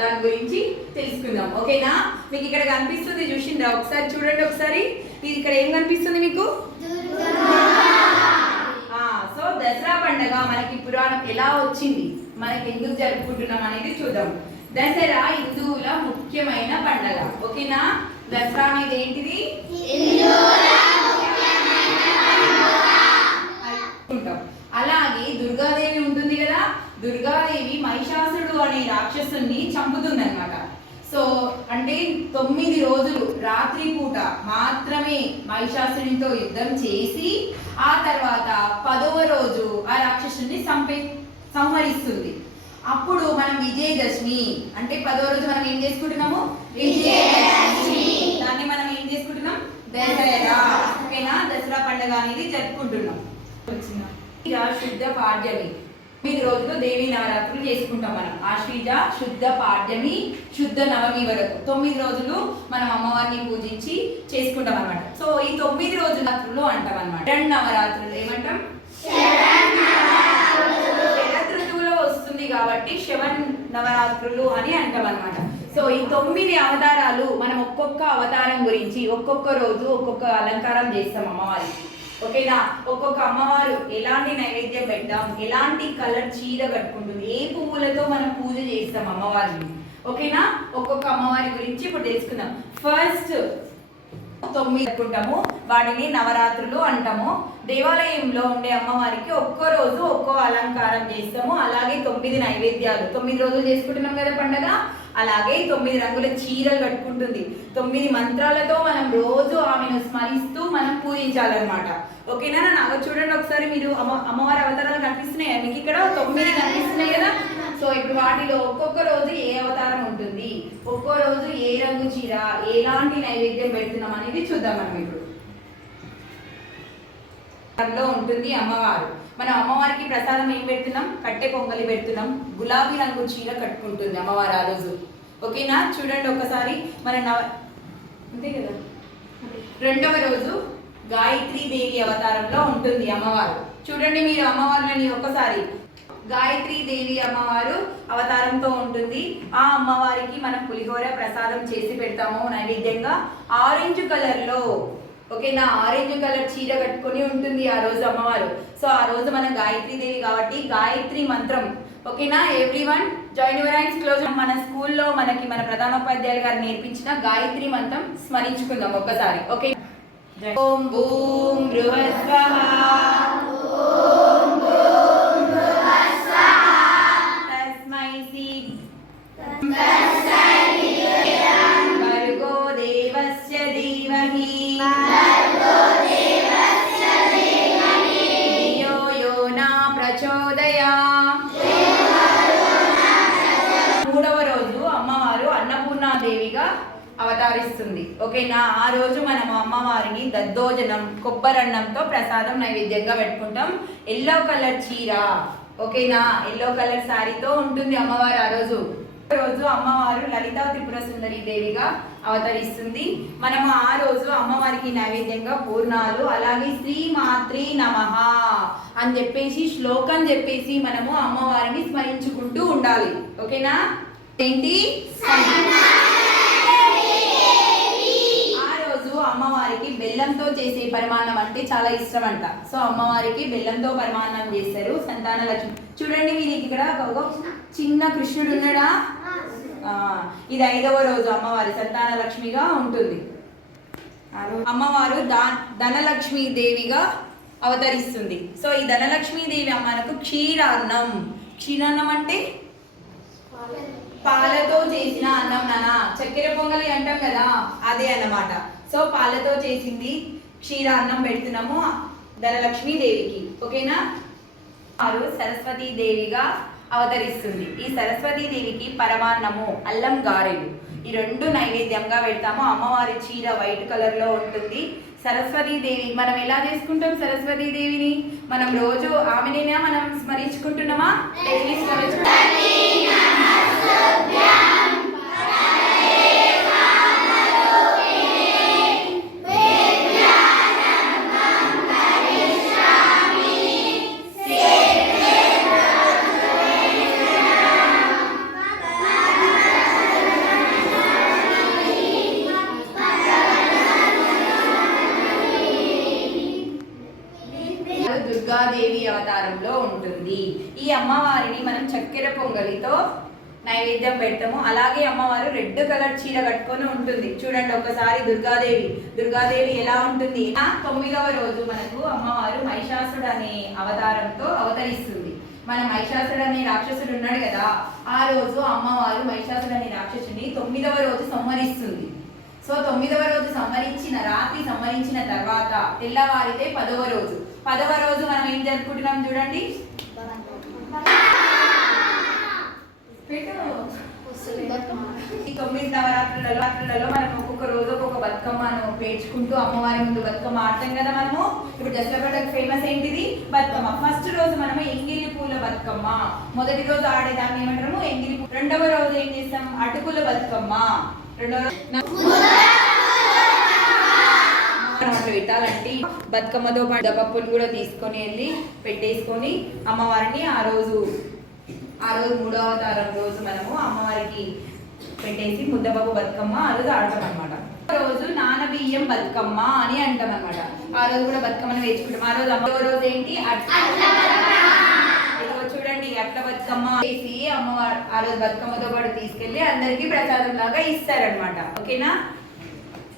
దాని గురించి తెలుసుకుందాం. ఓకేనా? మీకు ఇక్కడ కనిపిస్తుంది చూసిండ్రా? ఒకసారి చూడండి. ఒకసారి ఇది ఇక్కడ ఏం కనిపిస్తుంది మీకు? సో దసరా పండుగ మనకి పురాణం ఎలా వచ్చింది, మనకి ఎందుకు జరుపుకుంటున్నాం అనేది చూద్దాం. దసరా హిందువుల ముఖ్యమైన పండుగ. ఓకేనా? దసరా అనేది ఏంటిది? అలాగే దుర్గాదేవి ఉంటుంది కదా, దుర్గాదేవి మహిషాసురుడు అనే రాక్షసుని చంపుతుంది అనమాట. సో అంటే 9 రోజులు రాత్రి పూట మాత్రమే మహిషాసురునితో యుద్ధం చేసి ఆ తర్వాత 10వ రోజు ఆ రాక్షసుని సంహరిస్తుంది. అప్పుడు మనం విజయదశమి అంటే 10వ రోజు మనం ఏం చేసుకుంటున్నాము? విజయదశమి. దాన్ని మనం ఏం చేసుకుంటున్నాం? దసరా. ఓకేనా? దసరా పండుగ అనేది జరుపుకుంటున్నాం. శుద్ధ పాడ్యమి 9 రోజులు దేవి నవరాత్రులు చేసుకుంటాం మనం. ఆశ్వీజ, శుద్ధ పాడ్యమి, శుద్ధ నవమి వరకు 9 రోజులు మనం అమ్మవారిని పూజించి చేసుకుంటాం అనమాట. సో ఈ 9 రోజుల రాత్రులు అంటాం అనమాట. నవరాత్రులు ఏమంటాం? శరత్ ఋతువులో వస్తుంది కాబట్టి శవన్ నవరాత్రులు అని అంటాం అనమాట. సో ఈ 9 అవతారాలు మనం ఒక్కొక్క అవతారం గురించి ఒక్కొక్క రోజు ఒక్కొక్క అలంకారం చేస్తాం అమ్మవారికి. ఓకేనా? ఒక్కొక్క అమ్మవారు ఎలాంటి నైవేద్యం పెట్టాం, ఎలాంటి కలర్ చీర కట్టుకుంటుంది, ఏ పువ్వులతో మనం పూజ చేస్తాం అమ్మవారిని. ఓకేనా? ఒక్కొక్క అమ్మవారి గురించి ఇప్పుడు తెలుసుకుందాం. ఫస్ట్ 9 జరుపుకుంటాము, వాటిని నవరాత్రులు అంటాము. దేవాలయంలో ఉండే అమ్మవారికి ఒక్కో రోజు ఒక్కో అలంకారం చేస్తాము. అలాగే 9 నైవేద్యాలు 9 రోజులు చేసుకుంటున్నాం కదా పండగ. అలాగే 9 రంగుల చీరలు కట్టుకుంటుంది. 9 మంత్రాలతో మనం రోజు ఆమెను స్మరిస్తూ మనం పూజించాలన్నమాట. ఓకేనా? నాకు చూడండి ఒకసారి, మీరు అమ్మవారి అవతారాలు కనిపిస్తున్నాయి మీకు ఇక్కడ 9 కనిపిస్తున్నాయి కదా. సో ఇప్పుడు వాటిలో ఒక్కొక్క రోజు ఏ అవతారం ఉంటుంది, ఒక్కో రోజు ఏ రంగు చీర, ఎలాంటి నైవేద్యం పెడుతున్నాం అనేది చూద్దాం మనం ఇప్పుడు. లో ఉంటుంది అమ్మవారు. మనం అమ్మవారికి ప్రసాదం ఏం పెడుతున్నాం? కట్టె పొంగలి పెడుతున్నాం. గులాబీ రంగు చీర కట్టుకుంటుంది అమ్మవారు ఆ రోజు. ఓకేనా? చూడండి ఒకసారి మన అంతే కదా. 2వ రోజు గాయత్రీ దేవి అవతారంలో ఉంటుంది అమ్మవారు. చూడండి మీరు అమ్మవారులని ఒకసారి. గాయత్రీ దేవి అమ్మవారు అవతారంతో ఉంటుంది. ఆ అమ్మవారికి మనం పులిహోర ప్రసాదం చేసి పెడతాము నైవేద్యంగా. ఆరెంజ్ కలర్ లో, ఓకేనా, ఆరెంజ్ కలర్ చీర కట్టుకొని ఉంటుంది ఆ రోజు అమ్మవారు. సో ఆ రోజు మనం గాయత్రీ దేవి కాబట్టి గాయత్రి మంత్రం. ఓకేనా? Everyone join your hands close. మన స్కూల్లో మనకి మన ప్రధానోపాధ్యాయులు గారు నేర్పించిన గాయత్రి మంత్రం స్మరించుకుందాం ఒక్కసారి. ఓకే. ఓం భూం భృవస్వః తస్మై శ్రీ భర్గో దేవస్య ధీమహి ధియో యో న ప్రచోదయాత్. 3వ రోజు అమ్మవారు అన్నపూర్ణాదేవిగా అవతరిస్తుంది. ఓకేనా? ఆ రోజు మనం అమ్మవారిని దద్దోజనం కొబ్బరన్నంతో ప్రసాదం నైవేద్యంగా పెట్టుకుంటాం. ఎల్లో కలర్ చీర, ఓకేనా, ఎల్లో కలర్ శారీతో ఉంటుంది అమ్మవారు ఆ రోజు. అమ్మవారు లలితా త్రిపుర సుందరి దేవిగా అవతరిస్తుంది. మనము ఆ రోజు అమ్మవారికి నైవేద్యంగా పూర్ణాలు, అలాగే శ్రీమాత్రే నమః అని చెప్పేసి శ్లోకం చెప్పేసి మనము అమ్మవారిని స్మరించుకుంటూ ఉండాలి. ఓకేనా? ఏంటి? అమ్మవారికి బెల్లంతో చేసే పరిమాణం అంటే చాలా ఇష్టం అంట. సో అమ్మవారికి బెల్లంతో పరిమాణం చేస్తారు. సంతాన లక్ష్మి. చూడండి మీరు ఇక్కడ ఒక చిన్న కృష్ణుడు ఉన్నాడా? ఇది 5వ రోజు అమ్మవారి సంతాన లక్ష్మిగా ఉంటుంది. అమ్మవారు ధనలక్ష్మీ దేవిగా అవతరిస్తుంది. సో ఈ ధనలక్ష్మీ దేవి అమ్మకు క్షీరాన్నం. క్షీరాన్నం అంటే పాలతో చేసిన అన్నం నానా. చక్కెర పొంగలి అంటాం కదా, అదే అన్నమాట. సో పాలతో చేసింది క్షీరాన్నం పెడుతున్నాము ధనలక్ష్మీ దేవికి. ఓకేనా? వారు సరస్వతీ దేవిగా అవతరిస్తుంది. ఈ సరస్వతీ దేవికి పరమాన్నము, అల్లం గారెలు, ఈ 2 నైవేద్యంగా పెడతాము. అమ్మవారి చీర వైట్ కలర్ లో ఉంటుంది. సరస్వతీ దేవి మనం ఎలా చేసుకుంటాం? సరస్వతీ దేవిని మనం రోజు ఆమెనేనా మనం స్మరించుకుంటున్నామా? డైలీ అమ్మవారిని మనం చక్కెర పొంగలితో నైవేద్యం పెడతాము. అలాగే అమ్మవారు రెడ్ కలర్ చీర కట్టుకొని ఉంటుంది. చూడండి ఒకసారి దుర్గాదేవి ఎలా ఉంటుంది. 9వ రోజు మనకు అమ్మవారు మహిషాసుడు అనే అవతారంతో అవతరిస్తుంది. మన మహిషాసుడు అనే రాక్షసుడు ఉన్నాడు కదా, ఆ రోజు అమ్మవారు మహిషాసుడు అనే రాక్షసుని 9వ రోజు సంహరిస్తుంది. సో 9వ రోజు సంహరించిన తర్వాత తెల్లవారితే 10వ రోజు మనం ఏం జరుపుకుంటున్నాం చూడండి. ఈ 9 నవరాత్రులలో మనం ఒక్కొక్క రోజు ఒక్కొక్క బతుకమ్మను పేర్చుకుంటూ అమ్మవారి ముందు బతుకమ్మ ఆడతాం కదా. మనము ఇప్పుడు దసరా పండుగ ఫేమస్ ఏంటిది బతుకమ్మ. ఫస్ట్ రోజు మనము ఎంగిలి పూల బతుకమ్మ, మొదటి రోజు ఆడేదాన్ని ఏమంటాము ఎంగిలి. రెండవ రోజు ఏం చేస్తాం అటుకుల బతుకమ్మ. రెండవ రోజు పెట్టాలంటే బతుకమ్మతో పాటు దపప్పును కూడా తీసుకొని వెళ్ళి పెట్టేసుకొని అమ్మవారిని ఆ రోజు 3వ అవతారం రోజు మనము అమ్మవారికి పెట్టేసి ముద్దపప్పు బతుకమ్మ ఆ రోజు ఆడతాం అనమాట. రోజు నానబియ్యం బతుకమ్మ అని అంటాం అనమాట. ఆ రోజు కూడా బతుకమ్మను వేసుకుంటాం. ఆ రోజు రోజు ఏంటి చూడండి అట్ల బతుకమ్మ వేసి అమ్మవారు ఆ రోజు బతుకమ్మతో పాటు తీసుకెళ్లి అందరికి ప్రసాదం లాగా ఇస్తారనమాట. ఓకేనా.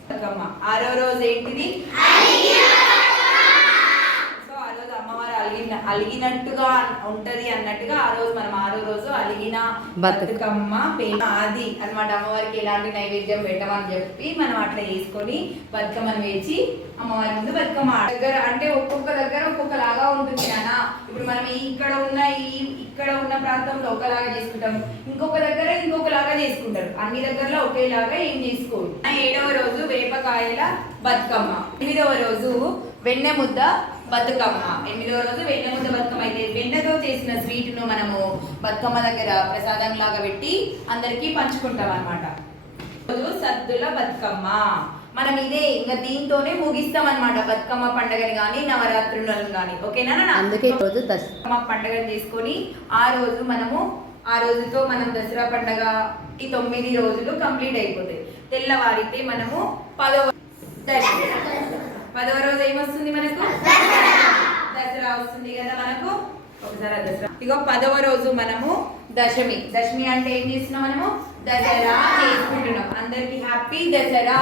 బతుకమ్మ 6వ రోజు ఏంటిది అలిగినట్టుగా ఉంటది అన్నట్టుగా ఆ రోజు మనం 6వ రోజు అలిగిన బతుకమ్మ అది అన్నమాట. అమ్మవారికి ఎలాంటి నైవేద్యం పెట్టమని చెప్పి మనం అట్లా వేసుకొని బతుకమ్మను వేచి అమ్మవారి ముందు బతుకమ్మ దగ్గర అంటే ఒక్కొక్క దగ్గర ఒక్కొక్కలాగా ఉంటుంది నాన్న. ఇప్పుడు మనం ఇక్కడ ఉన్న ప్రాంతంలో ఒకలాగా చేసుకుంటాం, ఇంకొక దగ్గర ఇంకొకలాగా చేసుకుంటారు. అన్ని దగ్గరలో ఒకేలాగా ఏం చేసుకోరు. 7వ రోజు వేపకాయల బతుకమ్మ. 8వ రోజు వెన్నె ముద్ద బతుకమ్మ. 8వ రోజు వెన్న ముద్ద బతుకమ్మ. అయితే వెన్నతో చేసిన స్వీట్ను మనము బతుకమ్మ దగ్గర ప్రసాదం లాగా పెట్టి అందరికి పంచుకుంటాం అన్నమాట. రోజు సద్దుల బతుకమ్మ. మనం ఇదే ఇంకా దీంతోనే ముగిస్తాం అన్నమాట బతుకమ్మ పండుగని కానీ నవరాత్రులను కానీ. ఓకేనా. అందుకే బతుకమ్మ పండుగను చేసుకొని ఆ రోజుతో మనం దసరా పండుగ ఈ 9 రోజులు కంప్లీట్ అయిపోతాయి. తెల్లవారితే మనము 10వ రోజు ఏమొస్తుంది మనకు దసరా వస్తుంది కదా మనకు. ఒకసారి దసరా ఇగో 10వ రోజు మనము దశమి అంటే ఏం చేస్తున్నాం మనము దసరా చేసుకుంటున్నాం. అందరికి హ్యాపీ దసరా.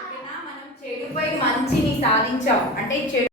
ఓకేనా. మనం చెడుపై మంచిని సాధించాం అంటే చెడు